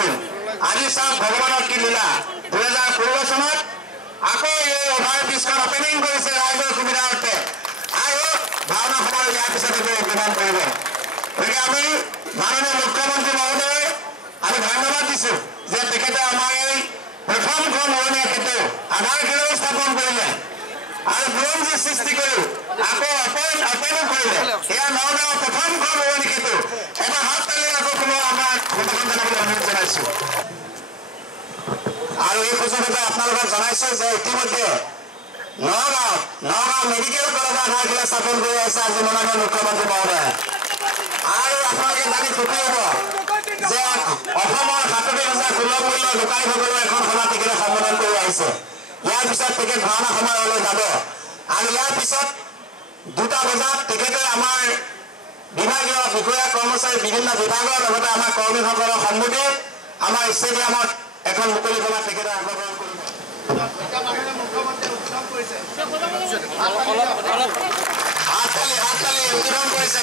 হৈছিল আজি চাওক ভগৱানৰ কি লীলা 2016 চনত আকৌ এই অভাৰব্ৰিজখন অপেনিং কৰিছে ৰাইজৰ সুবিধাৰ্থে আৰু ভাওনা সময় ইয়াৰ পিছত এইটো উদ্বোধন কৰিব গতিকে আমি মাননীয় মুখ্যমন্ত্ৰী মহোদয় আমি ধন্যবাদ দিছোঁ যে তেখেতে আমাৰ এই প্ৰথমখন উৰণীয়া সেতু আধাৰশিলাও স্থাপন কৰিলে আৰু বুৰঞ্জী সৃষ্টি কৰি আকৌ অপেনো কৰিলে এয়া নগাঁৱৰ প্ৰথমখন উৰণী সেতু এটা হাত তালি আকৌ পুনৰ আমাৰ সমৰ্থন জনাবলৈ অনুৰোধ জনাইছোঁ আৰু এই সুযোগতে আপোনালোকক জনাইছোঁ যে ইতিমধ্যে নগাঁও মেডিকেল কলেজ আধাৰশিলা স্থাপন কৰি আছে আজি মাননীয় মুখ্যমন্ত্ৰী মহোদয়ে আৰু আপোনালোকে জানি সুখী হ'ব যে অসমৰ 70,000 সুলভ মূল্য দোকানীসকলৰ এখন সভা তেখেতে সম্বোধন কৰি আহিছে ইয়াৰ পিছত তেখেত ভাওনা সমাৰোহলৈ যাব আৰু ইয়াৰ পিছত 2টা বজাত তেখেতে আমাৰ বিভাগীয় বিষয়া কৰ্মচাৰী বিভিন্ন বিভাগৰ লগতে আমাৰ কৰ্মীসকলৰ সন্মুখে আমাৰ ষ্টেডিয়ামত এখন মুকলি সভা তেখেতে আগবঢ়াই কৰিব হাততালি উদ্বোধন কৰিছে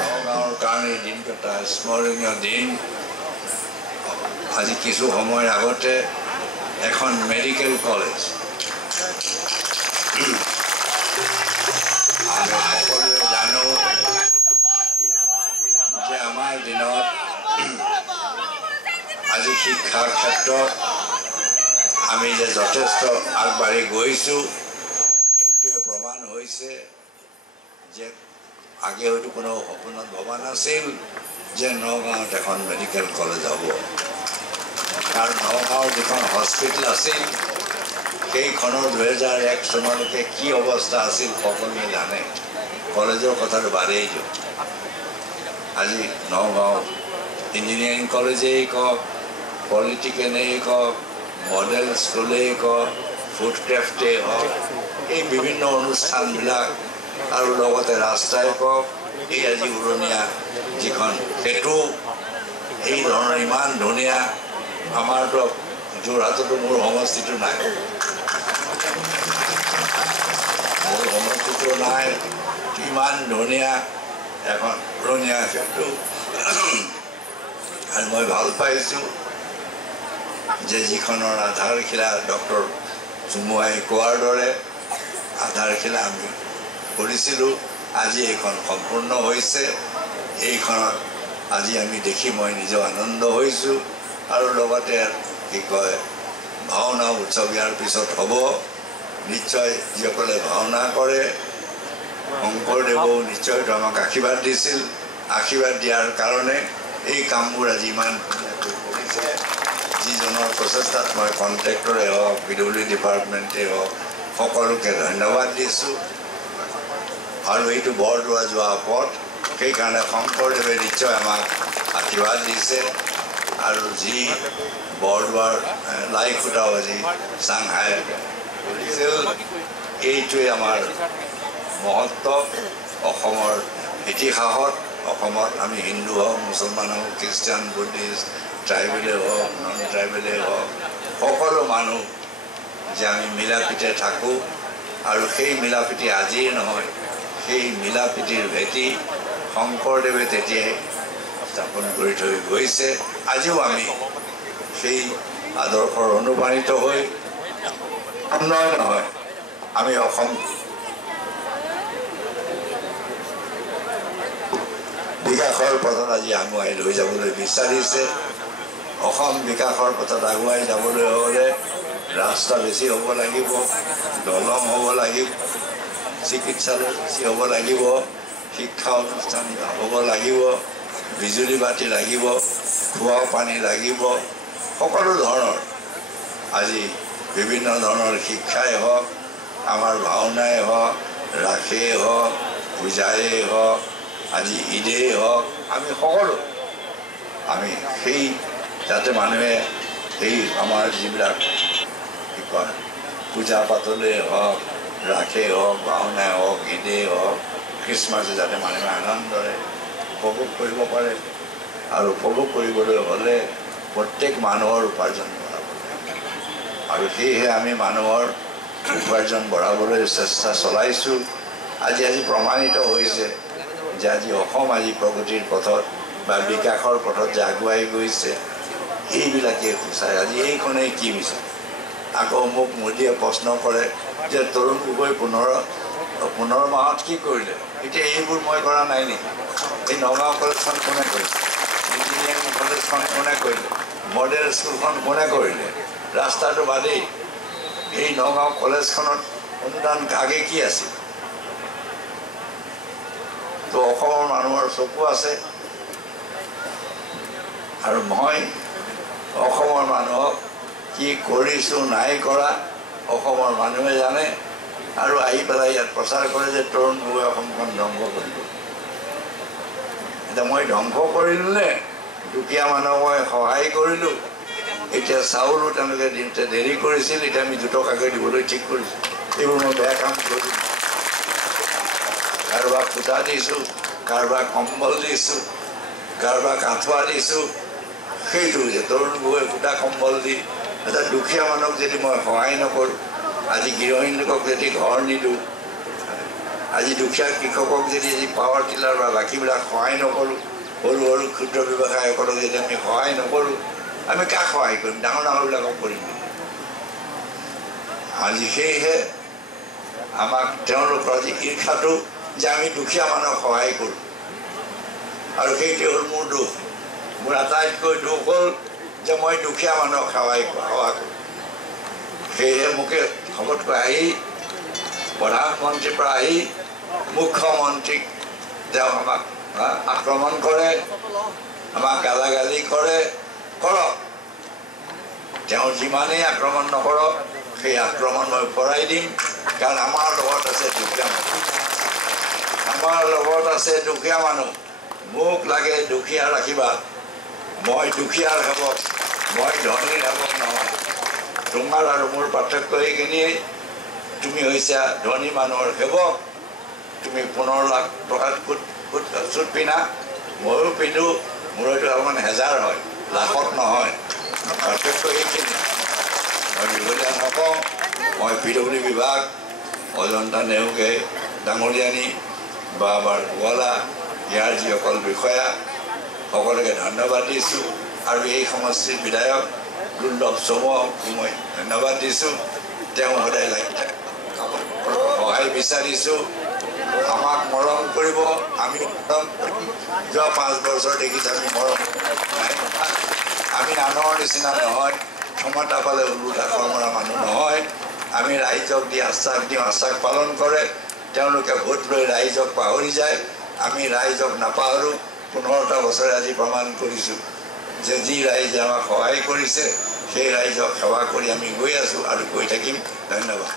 নগাঁৱৰ কাৰণে দিনটো এটা স্মৰণীয় দিন আজি কিছু সময়ৰ আগতে এখন মেডিকেল কলেজ আমি সকলোৱে জানো যে আমাৰ দিনত আজি শিক্ষাৰ ক্ষেত্ৰত আমি যে যথেষ্ট আগবাঢ়ি গৈছোঁ এইটোৱে প্ৰমাণ হৈছে যে আগে হয়তো কোনো সপোনত ভবা নাছিল যে নগাঁৱত এখন মেডিকেল কলেজ হ'ব কাৰণ নগাঁৱৰ যিখন হস্পিটেল আছিল সেইখনৰ 2001 চনলৈকে কি অৱস্থা আছিল সকলোৱে জানে কলেজৰ কথাটো বাদেই দিওঁ আজি নগাঁও ইঞ্জিনিয়াৰিং কলেজেই কওক পলিটেকনিকেই কওক মডেল স্কুলেই কওক ফুড ক্ৰাফ্টেই হওক এই বিভিন্ন অনুষ্ঠানবিলাক আৰু লগতে ৰাস্তাই কওক এই আজি উৰণীয়া যিখন সেতু এই ধৰণৰ ইমান ধুনীয়া আমাৰতো যোৰহাটতো মোৰ সমষ্টিটো নাই ইমান ধুনীয়া এখন উৰণীয়া সেতু আৰু মই ভাল পাইছোঁ যে যিখনৰ আধাৰশিলা ডক্টৰ চুমুৱাই কোৱাৰ দৰে আধাৰশিলা আমি কৰিছিলোঁ আজি এইখন সম্পূৰ্ণ হৈছে এইখনত আজি আমি দেখি মই নিজেও আনন্দ হৈছোঁ আৰু লগতে কি কয় ভাওনা উৎসৱ ইয়াৰ পিছত হ'ব নিশ্চয় যিসকলে ভাওনা কৰে শংকৰদেৱেও নিশ্চয় আমাক আশীৰ্বাদ দিছিল আশীৰ্বাদ দিয়াৰ কাৰণে এই কামবোৰ আজি ইমান কৰিছে যিজনৰ প্ৰচেষ্টাত মই কণ্ট্ৰেক্টৰে হওক PWD ডিপাৰ্টমেণ্টেই হওক সকলোকে ধন্যবাদ দিছোঁ আৰু এইটো বৰদোৱা যোৱা পথ সেইকাৰণে শংকৰদেৱে নিশ্চয় আমাক আশীৰ্বাদ দিছে আৰু যি বৰদোৱাৰ লাই খুটাও আজি চাংহাই কৰিছিল এইটোৱে আমাৰ মহত্ব অসমৰ ইতিহাসত অসমত আমি হিন্দু হওক মুছলমান হওক খ্ৰীষ্টান বুদ্ধিষ্ট ট্ৰাইবেলে হওক নন ট্ৰাইবেলে হওক সকলো মানুহ যে আমি মিলাপ্ৰীতে থাকোঁ আৰু সেই মিলাপ্ৰীতি আজিয়ে নহয় সেই মিলাপ্ৰীতিৰ ভেটি শংকৰদেৱে তেতিয়াই স্থাপন কৰি থৈ গৈছে আজিও আমি সেই আদৰ্শৰ অনুপ্ৰাণিত হৈ নহয় আমি অসম বিকাশৰ পথত আজি আগুৱাই লৈ যাবলৈ বিচাৰিছে অসম বিকাশৰ পথত আগুৱাই যাবলৈ হ'লে ৰাস্তা বেছি হ'ব লাগিব দলং হ'ব লাগিব চিকিৎসালয় বেছি হ'ব লাগিব শিক্ষা অনুষ্ঠান হ'ব লাগিব বিজুলী বাতি লাগিব খোৱা পানী লাগিব সকলো ধৰণৰ আজি বিভিন্ন ধৰণৰ শিক্ষাই হওক আমাৰ ভাওনাই হওক ৰাসেই হওক পূজাই হওক আজি ঈদেই হওক আমি সকলো আমি সেই যাতে মানুহে সেই আমাৰ যিবিলাক কি কয় পূজা পাতলেই হওক ৰাসেই হওক ভাওনাই হওক ঈদেই হওক খ্ৰীষ্টমাছে যাতে মানুহে আনন্দৰে উপভোগ কৰিব পাৰে আৰু উপভোগ কৰিবলৈ হ'লে প্ৰত্যেক মানুহৰ উপাৰ্জন বঢ়াব আৰু সেয়েহে আমি মানুহৰ উপাৰ্জন বঢ়াবলৈ চেষ্টা চলাইছোঁ আজি প্ৰমাণিত হৈছে যে আজি অসম আজি প্ৰগতিৰ পথত বা বিকাশৰ পথত যে আগুৱাই গৈছে এইবিলাকেই সূচায় আজি এইখনেই কি বিচাৰে আকৌ মোক মোদীয়ে প্ৰশ্ন কৰে যে তৰুণ গগৈ 15 মাহত কি কৰিলে এতিয়া এইবোৰ মই কৰা নাই নেকি এই নগাঁও কলেজখন কোনে কৰিলে ইঞ্জিনিয়াৰিং কলেজখন কোনে কৰিলে মডেল স্কুলখন কোনে কৰিলে ৰাস্তাটো বাদেই এই নগাঁও কলেজখনত অনুদান আগে কি আছিল তো অসমৰ মানুহৰ চকু আছে আৰু মই অসমৰ মানুহক কি কৰিছোঁ নাই কৰা অসমৰ মানুহে জানে আৰু আহি পেলাই ইয়াত প্ৰচাৰ কৰে যে তৰুণ গগৈ অসমখন ধ্বংস কৰিব এতিয়া মই ধ্বংস কৰিলোঁ নে দুখীয়া মানুহক মই সহায় কৰিলোঁ এতিয়া চাউলো তেওঁলোকে দিওঁতে দেৰি কৰিছিল এতিয়া আমি 2 টকাকৈ দিবলৈ ঠিক কৰিছোঁ এইবোৰ মই বেয়া কাম কৰিলোঁ কাৰোবাক সূতা দিছোঁ কাৰোবাক কম্বল দিছোঁ কাৰোবাক আঁঠুৱা দিছোঁ সেইটো যে তৰুণ গগৈ সূতা কম্বল দি এটা দুখীয়া মানুহক যদি মই সহায় নকৰোঁ আজি গৃহহীন লোকক যদি ঘৰ নিদিওঁ আজি দুখীয়া কৃষকক যদি পাৱাৰ টিলাৰ বা বাকীবিলাক সহায় নকৰোঁ সৰু সৰু ক্ষুদ্ৰ ব্যৱসায়সকলক যদি আমি সহায় নকৰোঁ আমি কাক সহায় কৰিম ডাঙৰবিলাকক কৰিম আজি সেয়েহে আমাক তেওঁলোকৰ আজি ঈৰ্ষাটো যে আমি দুখীয়া মানুহক সহায় কৰোঁ আৰু সেইটোৱে হ'ল মোৰ দুখ মোৰ আটাইতকৈ দুখ হ'ল যে মই দুখীয়া মানুহক সেৱা কৰোঁ সেয়েহে মোকে খবৰকৈ আহি প্ৰধানমন্ত্ৰীৰ পৰা আহি মুখ্যমন্ত্ৰীক তেওঁ আমাক আক্ৰমণ কৰে আমাক গালাগালি কৰে কৰক তেওঁ যিমানেই আক্ৰমণ নকৰক সেই আক্ৰমণ মই ভৰাই দিম কাৰণ আমাৰ লগত আছে দুখীয়া মানুহ আমাৰ লগত আছে দুখীয়া মানুহ মোক লাগে দুখীয়া ৰাখিবা মই দুখীয়াৰ সেৱক মই ধনীৰ সেৱক নহয় তোমাৰ আৰু মোৰ পাৰ্থক্য এইখিনিয়েই তুমি হৈছা ধনী মানুহৰ সেৱক তুমি 15 লাখ টকাত চুট পিন্ধা ময়ো পিন্ধোঁ মোৰ হয়তো অলপমান হেজাৰ হয় লাখত নহয় পাৰ্থক্য এইখিনি মই দীঘলীয়া নকওঁ মই PWD বিভাগ অজন্তা নেওগে ডাঙৰীয়ানী বা আমাৰ গোৱালা ইয়াৰ যিসকল বিষয়া সকলোকে ধন্যবাদ দিছোঁ আৰু এই সমষ্টিৰ বিধায়ক দুৰ্লভ চমুক মই ধন্যবাদ দিছোঁ তেওঁ সদায় লাগি থাকে সহায় বিচাৰিছোঁ আমাক মৰম কৰিব আমি মৰম কৰিম যোৱা 5 বছৰ দেখিছোঁ আমি মৰম নাই আমি আনৰ নিচিনা নহয় ক্ষমতা পালে ওলোটা মৰা মানুহ নহয় আমি ৰাইজক দি আশ্বাস দিওঁ আশ্বাস পালন কৰে তেওঁলোকে ভোট লৈ ৰাইজক পাহৰি যায় আমি ৰাইজক নাপাহৰোঁ 15টা বছৰে আজি প্ৰমাণ কৰিছোঁ যে যি ৰাইজে আমাক সহায় কৰিছে সেই ৰাইজক সেৱা কৰি আমি গৈ আছোঁ আৰু গৈ থাকিম ধন্যবাদ